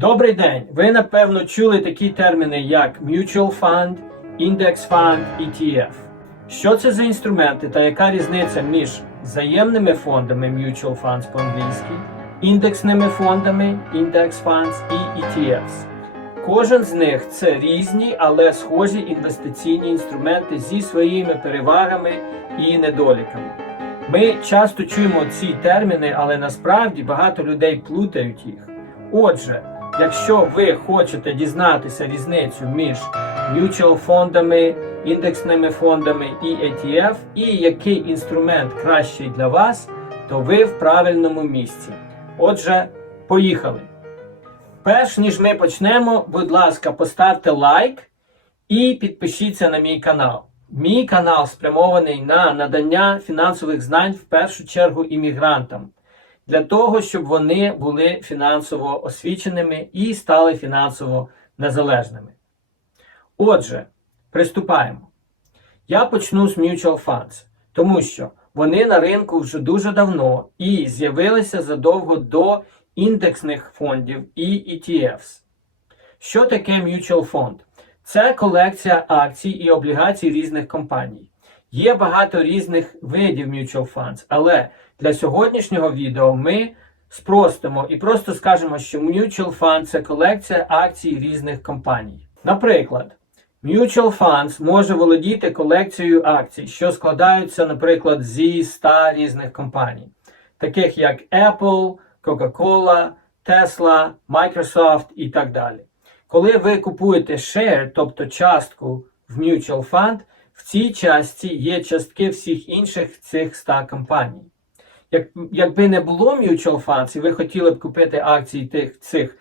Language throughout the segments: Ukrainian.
Добрий день! Ви напевно чули такі терміни, як Mutual Fund, Index Fund, ETF. Що це за інструменти та яка різниця між взаємними фондами Mutual Funds по-англійськи, індексними фондами Index Funds і ETFs? Кожен з них це різні, але схожі інвестиційні інструменти зі своїми перевагами і недоліками. Ми часто чуємо ці терміни, але насправді багато людей плутають їх. Отже, якщо ви хочете дізнатися різницю між mutual фондами, індексними фондами і ETF, і який інструмент кращий для вас, то ви в правильному місці. Отже, поїхали! Перш ніж ми почнемо, будь ласка, поставте лайк і підпишіться на мій канал. Мій канал спрямований на надання фінансових знань в першу чергу іммігрантам, для того, щоб вони були фінансово освіченими і стали фінансово незалежними. Отже, приступаємо. Я почну з Mutual Funds, тому що вони на ринку вже дуже давно і з'явилися задовго до індексних фондів і ETFs. Що таке Mutual Fund? Це колекція акцій і облігацій різних компаній. Є багато різних видів Mutual Funds, але для сьогоднішнього відео ми спростимо і просто скажемо, що Mutual Fund – це колекція акцій різних компаній. Наприклад, Mutual Funds може володіти колекцією акцій, що складаються, наприклад, зі 100 різних компаній, таких як Apple, Coca-Cola, Tesla, Microsoft і так далі. Коли ви купуєте share, тобто частку в Mutual Fund, в цій частці є частки всіх інших цих 100 компаній. Як, якби не було Mutual Funds, і ви хотіли б купити акції тих цих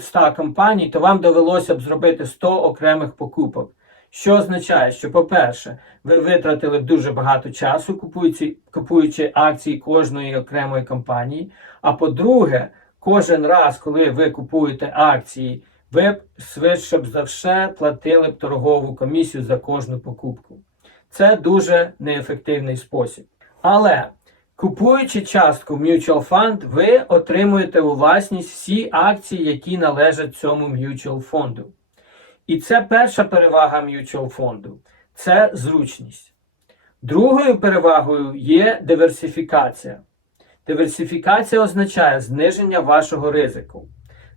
100 компаній, то вам довелося б зробити 100 окремих покупок. Що означає, що, по-перше, ви витратили дуже багато часу, купуючи, купуючи акції кожної окремої компанії. А по-друге, кожен раз, коли ви купуєте акції, ви б швидше б за все платили б торгову комісію за кожну покупку. Це дуже неефективний спосіб. Але купуючи частку в Mutual Fund, ви отримуєте у власність всі акції, які належать цьому Mutual фонду. І це перша перевага Mutual фонду це зручність. Другою перевагою є диверсифікація. Диверсифікація означає зниження вашого ризику.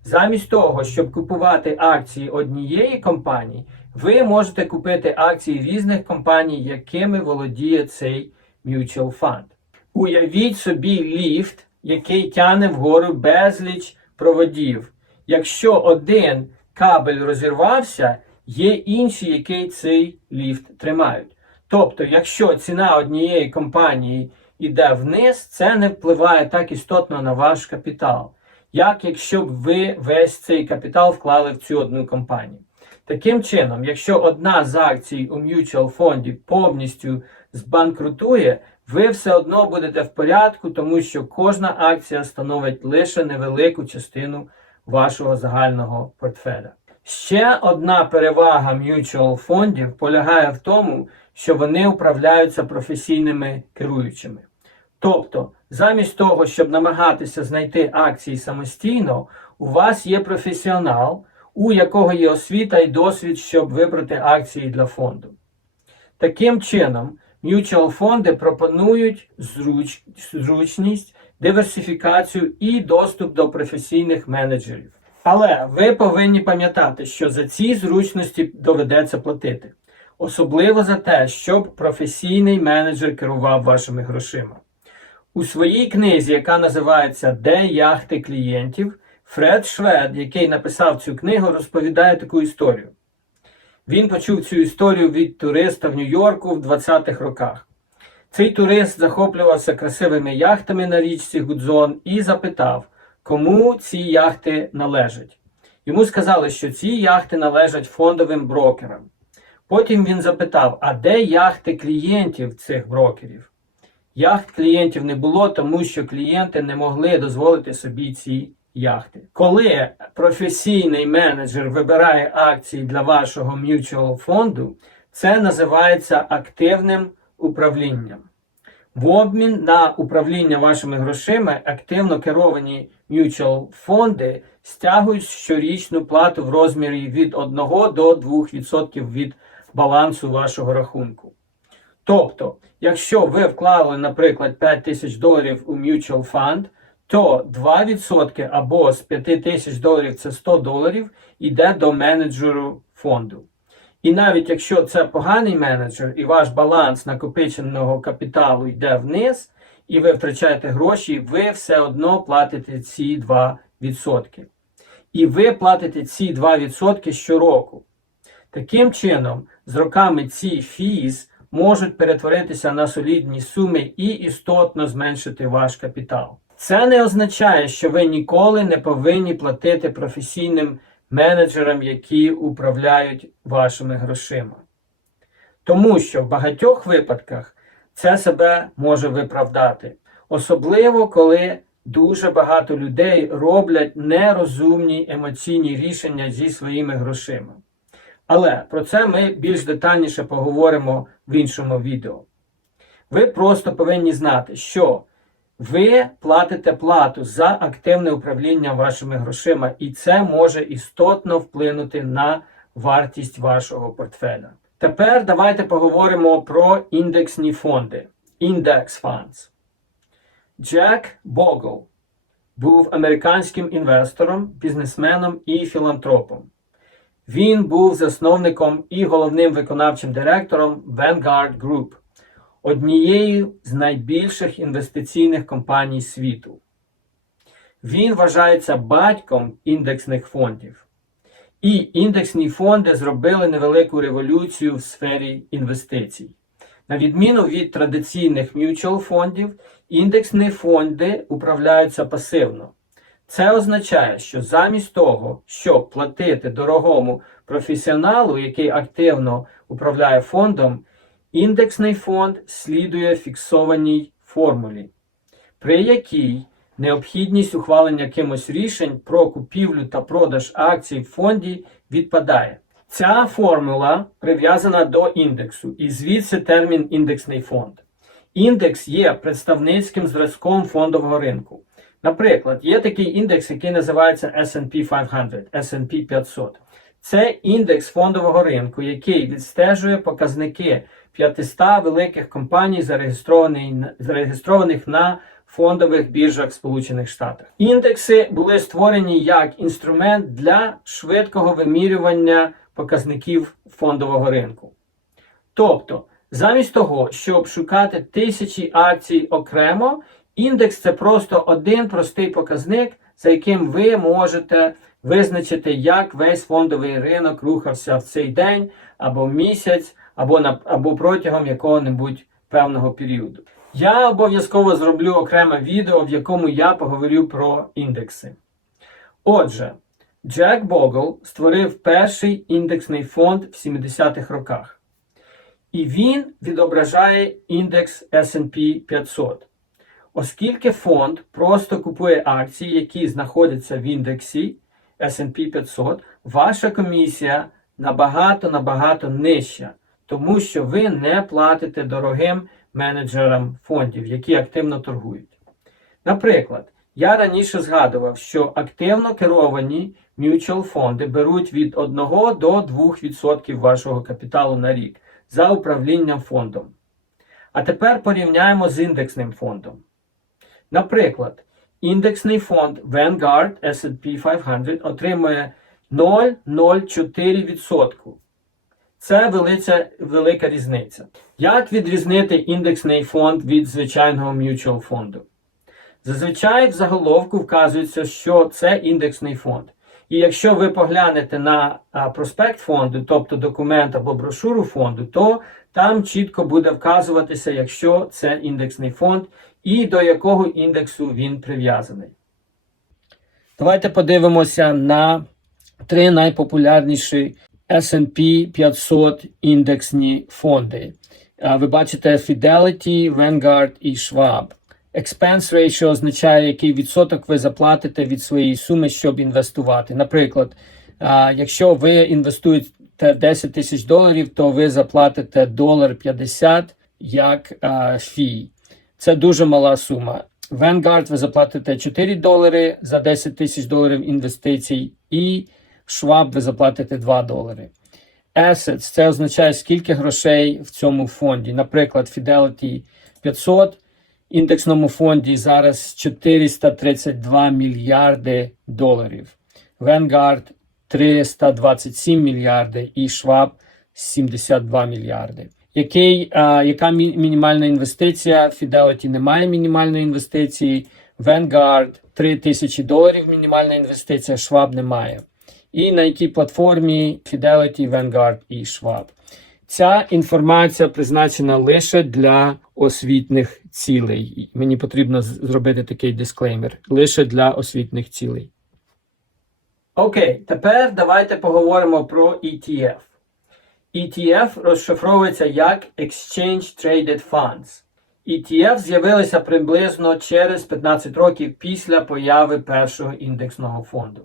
Замість того, щоб купувати акції однієї компанії, ви можете купити акції різних компаній, якими володіє цей Mutual Fund. Уявіть собі ліфт, який тягне вгору безліч проводів. Якщо один кабель розірвався, є інші, які цей ліфт тримають. Тобто, якщо ціна однієї компанії йде вниз, це не впливає так істотно на ваш капітал, як якщо б ви весь цей капітал вклали в цю одну компанію. Таким чином, якщо одна з акцій у Mutual фонді повністю збанкрутує, ви все одно будете в порядку, тому що кожна акція становить лише невелику частину вашого загального портфеля. Ще одна перевага mutual фондів полягає в тому, що вони управляються професійними керуючими. Тобто, замість того, щоб намагатися знайти акції самостійно, у вас є професіонал, у якого є освіта і досвід, щоб вибрати акції для фонду. Таким чином, mutual фонди пропонують зруч... зручність, диверсифікацію і доступ до професійних менеджерів. Але ви повинні пам'ятати, що за ці зручності доведеться платити, особливо за те, щоб професійний менеджер керував вашими грошима. У своїй книзі, яка називається Де яхти клієнтів, Фред Швед, який написав цю книгу, розповідає таку історію. Він почув цю історію від туриста в Нью-Йорку в 20-х роках. Цей турист захоплювався красивими яхтами на річці Гудзон і запитав, кому ці яхти належать. Йому сказали, що ці яхти належать фондовим брокерам. Потім він запитав, а де яхти клієнтів цих брокерів? Яхт клієнтів не було, тому що клієнти не могли дозволити собі ці яхти. Коли професійний менеджер вибирає акції для вашого mutual фонду, це називається активним управлінням. В обмін на управління вашими грошима активно керовані mutual фонди стягують щорічну плату в розмірі від 1 до 2% від балансу вашого рахунку. Тобто, якщо ви вклали, наприклад, 5 тисяч доларів у mutual fund, то 2% або з 5 тисяч доларів це 100 доларів йде до менеджеру фонду. І навіть якщо це поганий менеджер і ваш баланс накопиченого капіталу йде вниз, і ви втрачаєте гроші, ви все одно платите ці 2%. І ви платите ці 2% щороку. Таким чином, з роками ці фіз можуть перетворитися на солідні суми і істотно зменшити ваш капітал. Це не означає, що ви ніколи не повинні платити професійним менеджерам, які управляють вашими грошима. Тому що в багатьох випадках це себе може виправдати, особливо коли дуже багато людей роблять нерозумні емоційні рішення зі своїми грошима. Але про це ми більш детальніше поговоримо в іншому відео. Ви просто повинні знати, що ви платите плату за активне управління вашими грошима, і це може істотно вплинути на вартість вашого портфеля. Тепер давайте поговоримо про індексні фонди. Index Funds. Джек Богл був американським інвестором, бізнесменом і філантропом. Він був засновником і головним виконавчим директором Vanguard Group, однієї з найбільших інвестиційних компаній світу. Він вважається батьком індексних фондів. І індексні фонди зробили невелику революцію в сфері інвестицій. На відміну від традиційних mutual фондів, індексні фонди управляються пасивно. Це означає, що замість того, щоб платити дорогому професіоналу, який активно управляє фондом, індексний фонд слідує фіксованій формулі, при якій необхідність ухвалення якимось рішень про купівлю та продаж акцій в фонді відпадає. Ця формула прив'язана до індексу, і звідси термін індексний фонд. Індекс є представницьким зразком фондового ринку. Наприклад, є такий індекс, який називається SP 500, SP 500. Це індекс фондового ринку, який відстежує показники 500 великих компаній, зареєстрованих, на фондових біржах Сполучених Штатів. Індекси були створені як інструмент для швидкого вимірювання показників фондового ринку. Тобто, замість того, щоб шукати тисячі акцій окремо, індекс це просто один простий показник, за яким ви можете визначити, як весь фондовий ринок рухався в цей день або місяць, або, на, або протягом якого-небудь певного періоду. Я обов'язково зроблю окреме відео, в якому я поговорю про індекси. Отже, Джек Богл створив перший індексний фонд в 70-х роках. І він відображає індекс SP 500. Оскільки фонд просто купує акції, які знаходяться в індексі SP 500, ваша комісія набагато-набагато нижча, тому що ви не платите дорогим менеджерам фондів, які активно торгують. Наприклад, я раніше згадував, що активно керовані mutual фонди беруть від 1 до 2% вашого капіталу на рік за управлінням фондом. А тепер порівняємо з індексним фондом. Наприклад, індексний фонд Vanguard S&P 500 отримує 0,04%. Це велика, велика різниця. Як відрізнити індексний фонд від звичайного mutual фонду? Зазвичай в заголовку вказується, що це індексний фонд. І якщо ви поглянете на проспект фонду, тобто документ або брошуру фонду, то там чітко буде вказуватися, якщо це індексний фонд і до якого індексу він прив'язаний. Давайте подивимося на три найпопулярніші S&P 500 індексні фонди. Ви бачите Fidelity, Vanguard і Schwab. Expense ratio означає, який відсоток ви заплатите від своєї суми, щоб інвестувати. Наприклад, якщо ви інвестуєте 10 тисяч доларів, то ви заплатите долар 50 як фі. Це дуже мала сума. Vanguard ви заплатите 4 долари за 10 тисяч доларів інвестицій, і Schwab ви заплатите 2 долари. Assets – це означає, скільки грошей в цьому фонді. Наприклад, Fidelity 500, індексному фонді зараз 432 мільярди доларів. Vanguard 327 мільярди і Schwab 72 мільярди. Який, а, яка мі- мінімальна інвестиція? Fidelity немає мінімальної інвестиції. Vanguard 3 тисячі доларів мінімальна інвестиція, Schwab немає. І на якій платформі Fidelity, Vanguard і Schwab. Ця інформація призначена лише для освітних цілей. Мені потрібно зробити такий дисклеймер. Лише для освітних цілей. Окей, тепер давайте поговоримо про ETF. ETF розшифровується як Exchange Traded Funds. ETF з'явилися приблизно через 15 років після появи першого індексного фонду.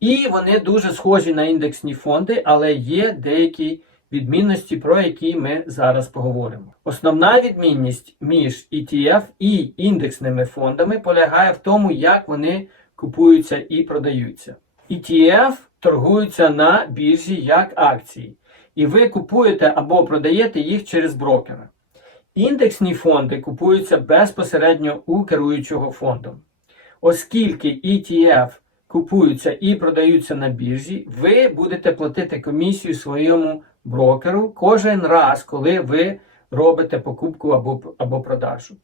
І вони дуже схожі на індексні фонди, але є деякі відмінності, про які ми зараз поговоримо. Основна відмінність між ETF і індексними фондами полягає в тому, як вони купуються і продаються. ETF торгуються на біржі як акції, і ви купуєте або продаєте їх через брокера. Індексні фонди купуються безпосередньо у керуючого фондом. Оскільки ETF купуються і продаються на біржі, ви будете платити комісію своєму брокеру кожен раз, коли ви робите покупку або, або продажу.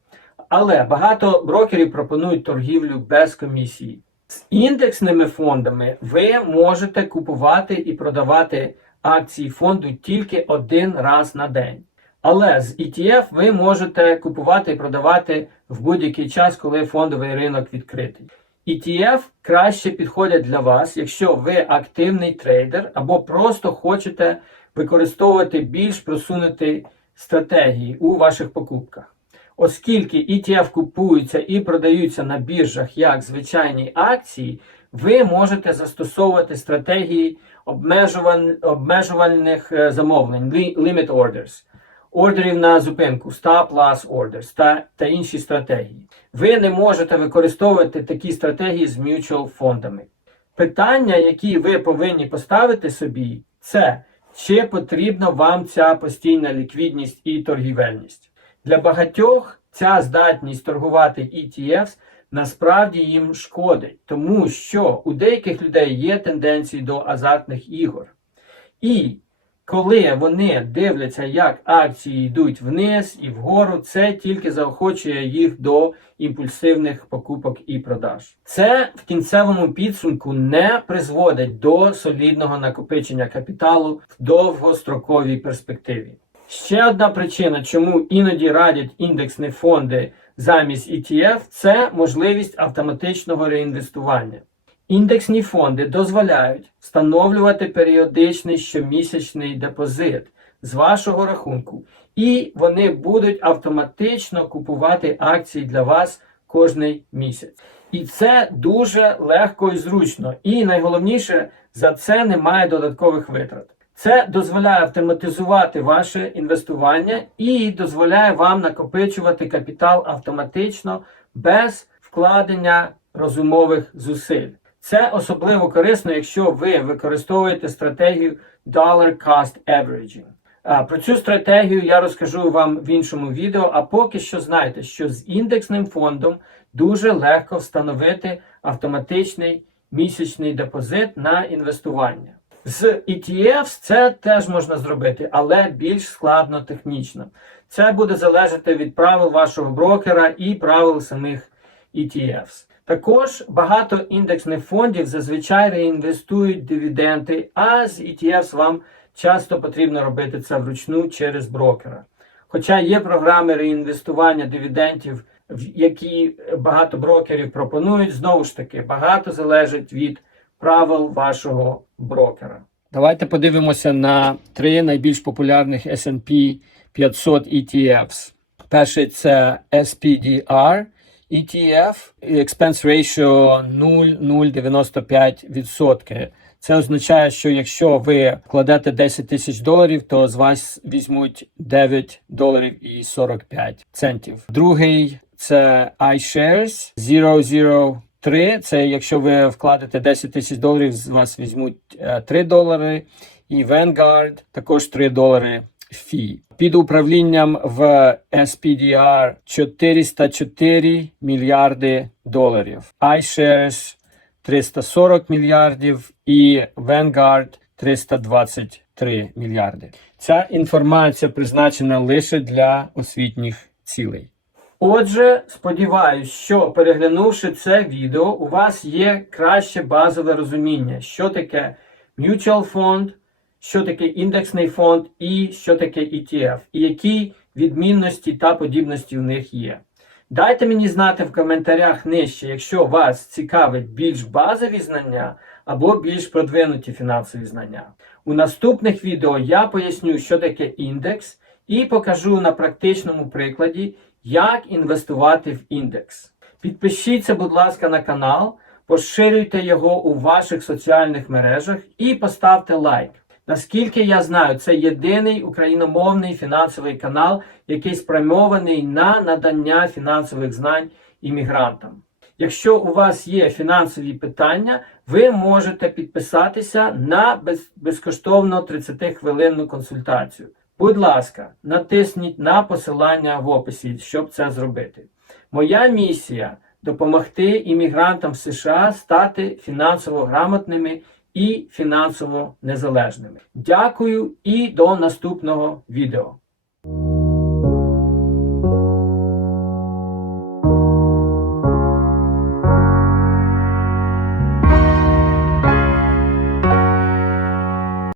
Але багато брокерів пропонують торгівлю без комісії. З індексними фондами ви можете купувати і продавати акції фонду тільки один раз на день. Але з ETF ви можете купувати і продавати в будь-який час, коли фондовий ринок відкритий. ETF краще підходять для вас, якщо ви активний трейдер або просто хочете використовувати більш просунуті стратегії у ваших покупках. Оскільки ETF купуються і продаються на біржах як звичайні акції, ви можете застосовувати стратегії обмежувальних е, замовлень, li- limit orders, ордерів на зупинку, stop loss orders та, та інші стратегії. Ви не можете використовувати такі стратегії з mutual фондами. Питання, які ви повинні поставити собі, це чи потрібна вам ця постійна ліквідність і торгівельність. Для багатьох ця здатність торгувати ETFs насправді їм шкодить, тому що у деяких людей є тенденції до азартних ігор. І коли вони дивляться, як акції йдуть вниз і вгору, це тільки заохочує їх до імпульсивних покупок і продаж. Це в кінцевому підсумку не призводить до солідного накопичення капіталу в довгостроковій перспективі. Ще одна причина, чому іноді радять індексні фонди замість ETF, це можливість автоматичного реінвестування. Індексні фонди дозволяють встановлювати періодичний щомісячний депозит з вашого рахунку, і вони будуть автоматично купувати акції для вас кожний місяць. І це дуже легко і зручно. І найголовніше, за це немає додаткових витрат. Це дозволяє автоматизувати ваше інвестування і дозволяє вам накопичувати капітал автоматично без вкладення розумових зусиль. Це особливо корисно, якщо ви використовуєте стратегію Dollar Cost Averaging. Про цю стратегію я розкажу вам в іншому відео, а поки що знайте, що з індексним фондом дуже легко встановити автоматичний місячний депозит на інвестування. З ETFs це теж можна зробити, але більш складно технічно. Це буде залежати від правил вашого брокера і правил самих ETFs. Також багато індексних фондів зазвичай реінвестують дивіденди, а з ETFs вам часто потрібно робити це вручну через брокера. Хоча є програми реінвестування дивідендів, які багато брокерів пропонують, знову ж таки, багато залежить від правил вашого брокера. Давайте подивимося на три найбільш популярних S&P 500 ETFs. Перший це SPDR ETF, Expense Ratio 0,095%. Це означає, що якщо ви вкладете 10 тисяч доларів, то з вас візьмуть 9 доларів і 45 центів. Другий це iShares 003. Це якщо ви вкладете 10 тисяч доларів, з вас візьмуть е, 3 долари. І Vanguard також 3 долари фі. Під управлінням в SPDR 404 мільярди доларів. iShares 340 мільярдів і Vanguard 323 мільярди. Ця інформація призначена лише для освітніх цілей. Отже, сподіваюсь, що переглянувши це відео, у вас є краще базове розуміння, що таке mutual fund, що таке індексний фонд і що таке ETF, і які відмінності та подібності в них є. Дайте мені знати в коментарях нижче, якщо вас цікавить більш базові знання або більш продвинуті фінансові знання. У наступних відео я поясню, що таке індекс, і покажу на практичному прикладі, як інвестувати в індекс. Підпишіться, будь ласка, на канал, поширюйте його у ваших соціальних мережах і поставте лайк. Наскільки я знаю, це єдиний україномовний фінансовий канал, який спрямований на надання фінансових знань іммігрантам. Якщо у вас є фінансові питання, ви можете підписатися на без, безкоштовну 30-хвилинну консультацію. Будь ласка, натисніть на посилання в описі, щоб це зробити. Моя місія допомогти іммігрантам в США стати фінансово грамотними і фінансово незалежними. Дякую і до наступного відео.